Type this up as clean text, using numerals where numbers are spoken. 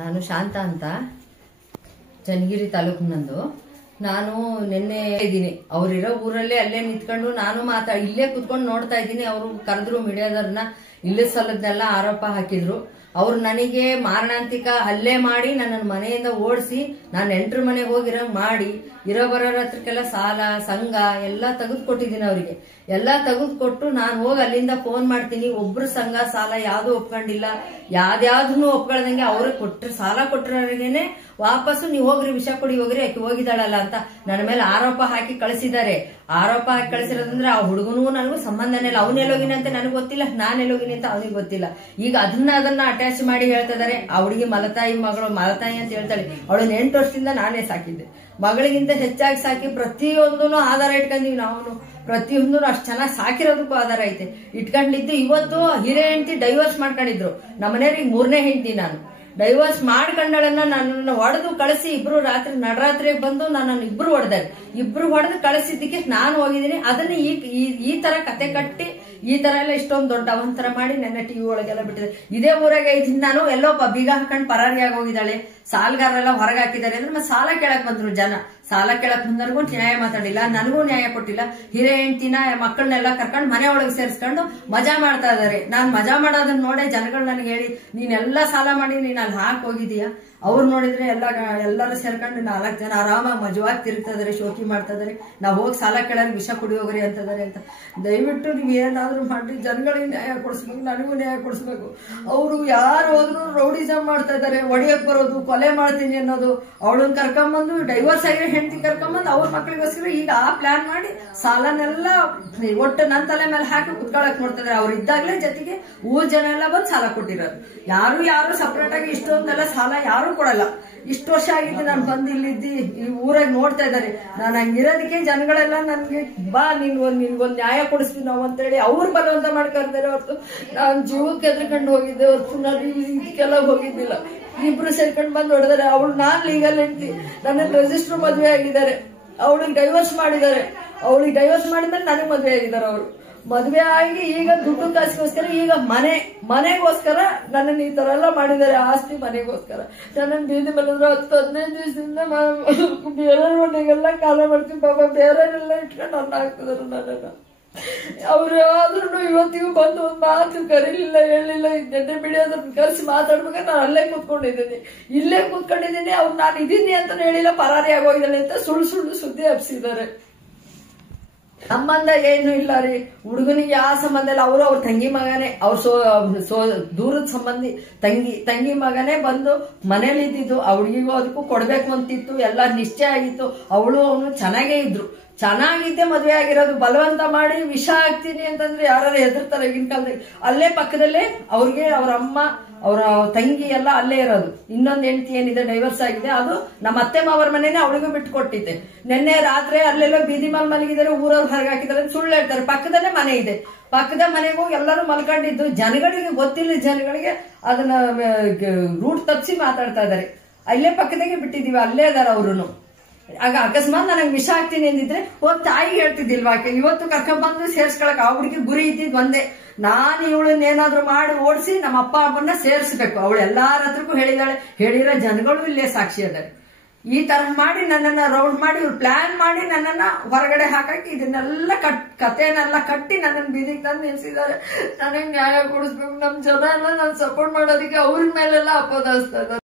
ನಾನು ಶಾಂತ ಅಂತ ಚನ್ನಗಿರಿ ತಾಲೂಕು ನಂದು. ನಾನು ನಿನ್ನೆ ಇದ್ದೀನಿ, ಅವ್ರಿರೋ ಊರಲ್ಲೇ ಅಲ್ಲೇ ನಿಂತ್ಕೊಂಡು ನಾನು ಇಲ್ಲೇ ಕುತ್ಕೊಂಡು ನೋಡ್ತಾ ಇದ್ದೀನಿ. ಅವರು ಕರೆದ್ರು ಮೀಡಿಯಾದವ್ರನ್ನ, ಇಲ್ಲೇ ಸಲದ್ನೆಲ್ಲ ಆರೋಪ ಹಾಕಿದ್ರು. ಅವ್ರು ನನಗೆ ಮಾರಣಾಂತಿಕ ಹಲ್ಲೆ ಮಾಡಿ ನನ್ನನ್ನು ಮನೆಯಿಂದ ಓಡಿಸಿ, ನಾನು ನೆಂಟ್ರ ಮನೆಗೆ ಹೋಗಿರಂಗ್ ಮಾಡಿ, ಇರೋ ಬರೋರ ಹತ್ರಕ್ಕೆಲ್ಲ ಸಾಲ ಸಂಘ ಎಲ್ಲ ತೆಗೆದುಕೊಟ್ಟಿದ್ದೀನಿ. ಅವರಿಗೆ ಎಲ್ಲ ತೆಗೆದುಕೊಟ್ಟು ನಾನು ಹೋಗಿ ಅಲ್ಲಿಂದ ಫೋನ್ ಮಾಡ್ತೀನಿ. ಒಬ್ರು ಸಂಘ ಸಾಲ ಯಾವ್ದು ಒಪ್ಕೊಂಡಿಲ್ಲ, ಯಾವ್ದಾವ್ದನ್ನು ಒಪ್ಕೊಳ್ದಂಗೆ ಅವ್ರಿಗೆ ಕೊಟ್ರೆ ಸಾಲ ಕೊಟ್ಟರವರಿಗೇನೆ ವಾಪಸ್ಸು ನೀವು ಹೋಗ್ರಿ ವಿಷ ಕೊಡಿ ಹೋಗ್ರಿ ಆಕೆ ಹೋಗಿದ್ದಾಳಲ್ಲ ಅಂತ ನನ್ನ ಮೇಲೆ ಆರೋಪ ಹಾಕಿ ಕಳಿಸಿದ್ದಾರೆ. ಆರೋಪ ಹಾಕಿ ಕಳಿಸಿರೋದಂದ್ರೆ ಆ ಹುಡುಗನೂ ನನಗೂ ಸಂಬಂಧನೇ ಇಲ್ಲ. ಅವನೆಲ್ಲೋಗಿನ ಅಂತ ನನಗೆ ಗೊತ್ತಿಲ್ಲ, ನಾನೆಲ್ಲೋಗಿನಿ ಅಂತ ಅವನಿಗೆ ಗೊತ್ತಿಲ್ಲ. ಈಗ ಅದನ್ನ ಅಟ್ಯಾಚ್ ಮಾಡಿ ಹೇಳ್ತಾ ಇದಾರೆ. ಆ ಹುಡುಗಿ ಮಲತಾಯಿ ಮಗಳು, ಮಲತಾಯಿ ಅಂತ ಹೇಳ್ತಾಳೆ. ಅವಳನ್ನ 8 ವರ್ಷದಿಂದ ನಾನೇ ಸಾಕಿದ್ದೆ. ಮಗಳಿಗಿಂತ ಹೆಚ್ಚಾಗಿ ಸಾಕಿ ಪ್ರತಿಯೊಂದೂ ಆಧಾರ ಇಟ್ಕೊಂಡಿವಿ. ನಾವು ಪ್ರತಿಯೊಂದು ಅಷ್ಟು ಚೆನ್ನಾಗಿ ಸಾಕಿರೋದಕ್ಕೂ ಆಧಾರ ಐತೆ ಇಟ್ಕೊಂಡಿದ್ದು. ಇವತ್ತು ಹಿರೇ ಹೆಂಡತಿ ಡೈವರ್ಸ್ ಮಾಡ್ಕೊಂಡಿದ್ರು. ನಮ್ಮನೆಯವ್ರಿಗೆ 3ನೇ ಹೆಂಡತಿ. ನಾನು ಡೈವರ್ಸ್ ಮಾಡ್ಕೊಂಡಳನ್ನ ನನ್ನನ್ನು ಹೊಡೆದು ಕಳಿಸಿ ಇಬ್ರು ನಡರಾತ್ರಿ ಬಂದು ನನ್ನನ್ನು ಇಬ್ರು ಹೊಡೆದಾರೆ. ಇಬ್ರು ಹೊಡೆದು ಕಳಿಸಿದ್ದಕ್ಕೆ ನಾನು ಹೋಗಿದ್ದೀನಿ. ಅದನ್ನ ಈ ತರ ಕತೆ ಕಟ್ಟಿ ಈ ತರ ಎಲ್ಲ ಇಷ್ಟೊಂದು ದೊಡ್ಡ ಅವಂತರ ಮಾಡಿ ನನ್ನ ಟಿವಿ ಒಳಗೆಲ್ಲ ಬಿಟ್ಟಿದೆ. ಇದೇ ಊರಾಗೆ ಇದ್ದೀನಿ ನಾನು. ಎಲ್ಲೋ ಬೀಗ ಹಾಕೊಂಡು ಪರಾರಿಯಾಗಿ ಹೋಗಿದ್ದಾಳೆ. ಸಾಲಗಾರರೆಲ್ಲ ಹೊರಗೆ ಹಾಕಿದ್ದಾರೆ ಅಂದ್ರೆ ಮತ್ತೆ ಸಾಲ ಕೇಳಕ್ ಬಂದ್ರು ಜನ. ಸಾಲ ಕೇಳಕ್ ಬಂದವ್ರಿಗೂ ನ್ಯಾಯ ಮಾತಾಡಿಲ್ಲ, ನನಗೂ ನ್ಯಾಯ ಕೊಟ್ಟಿಲ್ಲ. ಹಿರೇ ಹೆಂಡತಿನ ಮಕ್ಕಳನ್ನೆಲ್ಲ ಕರ್ಕೊಂಡು ಮನೆ ಒಳಗೆ ಸೇರಿಸ್ಕೊಂಡು ಮಜಾ ಮಾಡ್ತಾ ಇದಾರೆ. ನಾನ್ ಮಜಾ ಮಾಡೋದನ್ನ ನೋಡೇ ಜನಗಳು ನನಗೆ ಹೇಳಿ, ನೀನೆಲ್ಲಾ ಸಾಲ ಮಾಡಿ ನೀನ್ ಅಲ್ಲಿ ಹಾಕಿ ಹೋಗಿದೀಯಾ. ಅವ್ರು ನೋಡಿದ್ರೆ ಎಲ್ಲರೂ ಸೇರ್ಕೊಂಡು 4 ಜನ ಆರಾಮಾಗಿ ಮಜವಾಗಿ ತಿರುಗ್ತಾ ಇದಾರೆ, ಶೋಕಿ ಮಾಡ್ತಾ ಇದಾರೆ. ನಾವ್ ಹೋಗಿ ಸಾಲ ಕೇಳೋರು ವಿಷ ಕುಡಿ ಹೋಗ್ರಿ ಅಂತದಾರೆ ಅಂತ. ದಯವಿಟ್ಟು ನೀವ್ ಏನಾದ್ರು ಮಾಡಿ ಜನಗಳಿಗೆ ನ್ಯಾಯ ಕೊಡಿಸ್ಬೇಕು, ನನಗೂ ನ್ಯಾಯ ಕೊಡಿಸ್ಬೇಕು. ಅವರು ಯಾರು ಹೋದ್ರು ರೌಡಿಸಮ್ ಮಾಡ್ತಾ ಇದಾರೆ, ಹೊಡಿಯಕ್ ಬರೋದು, ಕೊಲೆ ಮಾಡ್ತೀನಿ ಅನ್ನೋದು. ಅವಳನ್ನ ಕರ್ಕೊಂಬಂದು ಡೈವರ್ಸ್ ಆಗಿರೋ ಹೆಂಡತಿ ಕರ್ಕೊಂಬಂದು ಅವ್ರ ಮಕ್ಳಿಗೋಸ್ಕರ ಈಗ ಆ ಪ್ಲಾನ್ ಮಾಡಿ ಸಾಲನೆಲ್ಲ ಒಟ್ಟು ನನ್ನ ತಲೆ ಮೇಲೆ ಹಾಕಿ ಕುತ್ಕೊಳಕ್ ನೋಡ್ತಾ ಇದಾರೆ. ಅವ್ರು ಇದ್ದಾಗ್ಲೇ ಜೊತೆಗೆ ಊರ್ ಜನ ಎಲ್ಲ ಬಂದು ಸಾಲ ಕೊಟ್ಟಿರೋದು. ಯಾರು ಸಪರೇಟ್ ಆಗಿ ಇಷ್ಟೊಂದೆಲ್ಲ ಸಾಲ ಯಾರು ಕೊಡಲ್ಲ. ಇಷ್ಟು ವರ್ಷ ಆಗಿದ್ದು ನಾನು ಬಂದು ಇಲ್ಲಿದ್ದಿ ಈ ಊರಾಗ ನೋಡ್ತಾ ಇದ್ದಾರೆ. ನಾನು ಹಂಗಿರೋದಕ್ಕೆ ಜನಗಳೆಲ್ಲ ನನ್ಗೆ ಬಾ ನಿನ್ಗೊಂದ್ ನ್ಯಾಯ ಕೊಡಿಸ್ತೀವಿ ನಾವು ಅಂತೇಳಿ ಅವ್ರು ಬಲವಂತ ಮಾಡ್ಕೊಳ್ತಾರೆ. ಹೊರತು ನಾನು ಜೀವಕ್ಕೆ ಎದ್ಕೊಂಡು ಹೋಗಿದ್ದೆ, ಹೊರತು ನಾನು ಇದಕ್ಕೆಲ್ಲ ಹೋಗಿದ್ದಿಲ್ಲ. ಇಬ್ರು ಸೇರ್ಕೊಂಡು ಬಂದು ಹೊಡೆದಾರೆ. ಅವಳು ನಾನ್ ಲೀಗಲ್ ಹೆಂಡತಿ, ನನ್ನ ರಿಜಿಸ್ಟರ್ ಮದುವೆ ಆಗಿದ್ದಾರೆ. ಅವಳಿಗೆ ಡೈವರ್ಸ್ ಮಾಡಿದ್ದಾರೆ. ಅವಳಿಗೆ ಡೈವರ್ಸ್ ಮಾಡಿದ್ಮೇಲೆ ನನಗೆ ಮದುವೆ ಆಗಿದ್ದಾರೆ. ಅವರು ಮದುವೆ ಆಗಿ ಈಗ ದುಡ್ಡು ಕಾಸಿಗೋಸ್ಕರ, ಈಗ ಮನೆಗೋಸ್ಕರ ನನ್ನನ್ನು ಈ ತರ ಎಲ್ಲ ಮಾಡಿದ್ದಾರೆ. ಆಸ್ತಿ ಮನೆಗೋಸ್ಕರ ನನ್ನನ್ನು ಬೀದಿ ಮೇಲೆ 10-15 ದಿವಸದಿಂದ ಬೇರೆ ಮನೆಗೆಲ್ಲ ಕಾಲ ಮಾಡ್ತೀನಿ. ಪಾಪ ಬೇರೆಲ್ಲ ಇಟ್ಕೊಂಡು ಅನ್ನ ಹಾಕ್ತಿದ್ರು ನನ್ನನ್ನು. ಅವ್ರು ಆದ್ರೂ ಇವತ್ತಿಗೂ ಬಂದು ಒಂದ್ ಮಾತು ಕರೀಲಿಲ್ಲ, ಹೇಳಿಲ್ಲ. ನೆನ್ನೆ ಬಿಡಿ ಅದನ್ನ ಕರೆಸಿ ಮಾತಾಡ್ಬೇಕಾದ್ರೆ ನಾನು ಅಲ್ಲೇ ಕೂತ್ಕೊಂಡಿದ್ದೀನಿ. ಅವ್ರು ನಾನು ಇದೀನಿ ಅಂತ ಹೇಳಿಲ್ಲ, ಪರಾರಿ ಆಗೋಗಿದ್ದಾಳೆ ಅಂತ ಸುಳ್ಳು ಸುದ್ದಿ ಹಬ್ಸಿದ್ದಾರೆ. ಸಂಬಂಧ ಏನು ಇಲ್ಲ ರೀ, ಹುಡುಗನಿಗೆ ಯಾವ ಸಂಬಂಧ ಇಲ್ಲ. ಅವ್ರ ತಂಗಿ ಮಗನೇ, ಅವ್ರ ದೂರದ ಸಂಬಂಧಿ ತಂಗಿ ಮಗನೇ ಬಂದು ಮನೇಲಿ ಇದ್ದಿದ್ದು. ಆ ಹುಡುಗಿಗೂ ಅದಕ್ಕೂ ಕೊಡ್ಬೇಕು ಅಂತಿತ್ತು, ಎಲ್ಲ ನಿಶ್ಚಯ ಆಗಿತ್ತು. ಅವಳು ಅವನು ಚೆನ್ನಾಗೇ ಇದ್ರು, ಚೆನ್ನಾಗಿದ್ದೆ ಮದ್ವೆ ಆಗಿರೋದು. ಬಲವಂತ ಮಾಡಿ ವಿಷ ಹಾಕ್ತೀನಿ ಅಂತಂದ್ರೆ ಯಾರು ಹೆದರ್ತಾರೆ ಈಗಿನ ಕಾಲದಲ್ಲಿ. ಅಲ್ಲೇ ಪಕ್ಕದಲ್ಲೇ ಅವ್ರಿಗೆ ಅವ್ರ ಅಮ್ಮ ಅವರ ತಂಗಿ ಎಲ್ಲ ಅಲ್ಲೇ ಇರೋದು. ಇನ್ನೊಂದು ಹೆಂಡತಿ ಏನಿದೆ ಡೈವರ್ಸ್ ಆಗಿದೆ, ಅದು ನಮ್ಮ ಅತ್ತೆ ಮಾವರ ಮನೇನೆ ಅವಳಿಗೂ ಬಿಟ್ಟು ಕೊಟ್ಟಿದ್ದೆ. ನಿನ್ನೆ ರಾತ್ರಿ ಅಲ್ಲೆಲ್ಲೋ ಬೀದಿ ಮೇಲೆ ಮಲಗಿದ್ದಾರೆ, ಊರವ್ರು ಹೊರಗೆ ಹಾಕಿದ್ದಾರೆ ಸುಳ್ಳು ಹೇಳ್ತಾರೆ. ಪಕ್ಕದಲ್ಲೇ ಮನೆ ಇದೆ, ಪಕ್ಕದ ಮನೆಗೂ ಎಲ್ಲರೂ ಮಲ್ಕೊಂಡಿದ್ದು. ಜನಗಳಿಗೆ ಗೊತ್ತಿಲ್ಲ, ಜನಗಳಿಗೆ ಅದನ್ನ ರೂಟ್ ತಪ್ಪಿಸಿ ಮಾತಾಡ್ತಾ ಇದಾರೆ. ಅಲ್ಲೇ ಪಕ್ಕದಾಗೆ ಬಿಟ್ಟಿದೀವಿ, ಅಲ್ಲೇ ಇದಾರೆ ಅವ್ರು. ಆಗ ಅಕಸ್ಮಾತ್ ನನಗೆ ವಿಷ ಆಗ್ತೀನಿ ಅಂದಿದ್ರೆ ಹೋಗ್ ತಾಯಿಗೆ ಹೇಳ್ತಿದ್ದಿಲ್ವಾ ಆಕೆ? ಇವತ್ತು ಕರ್ಕೊಂಡ್ ಬಂದು ಸೇರ್ಸ್ಕೊಳಕ್ ಆ ಹುಡುಗಿ ಗುರಿ ಇದ್ದಿದ್ ಒಂದೇ, ನಾನು ಇವಳನ್ನ ಏನಾದ್ರು ಮಾಡಿ ಓಡಿಸಿ ನಮ್ಮ ಅಪ್ಪ ಅಮ್ಮನ್ನ ಸೇರ್ಸ್ಬೇಕು. ಅವಳು ಎಲ್ಲಾರ ಹತ್ರಕ್ಕೂ ಹೇಳಿದಾಳೆ, ಹೇಳಿರೋ ಜನಗಳು ಇಲ್ಲೇ ಸಾಕ್ಷಿ ಅದಾರೆ. ಈ ತರ ಮಾಡಿ ನನ್ನನ್ನ ರೌಂಡ್ ಮಾಡಿ ಇವ್ರು ಪ್ಲಾನ್ ಮಾಡಿ ನನ್ನನ್ನ ಹೊರಗಡೆ ಹಾಕಿ ಇದನ್ನೆಲ್ಲ ಕಥೆನೆಲ್ಲ ಕಟ್ಟಿ ನನ್ನನ್ನು ಬೀದಿಗೆ ತಂದು ನಿಲ್ಸಿದ್ದಾರೆ. ನನಗೆ ನ್ಯಾಯ ಕೊಡಿಸ್ಬೇಕು. ನಮ್ ಜನ ಎಲ್ಲ ನಾನು ಸಪೋರ್ಟ್ ಮಾಡೋದಕ್ಕೆ ಅವ್ರ ಮೇಲೆಲ್ಲ ಅಪವಾದ ಹಚ್ತಾ ಇದ್ದಾರೆ.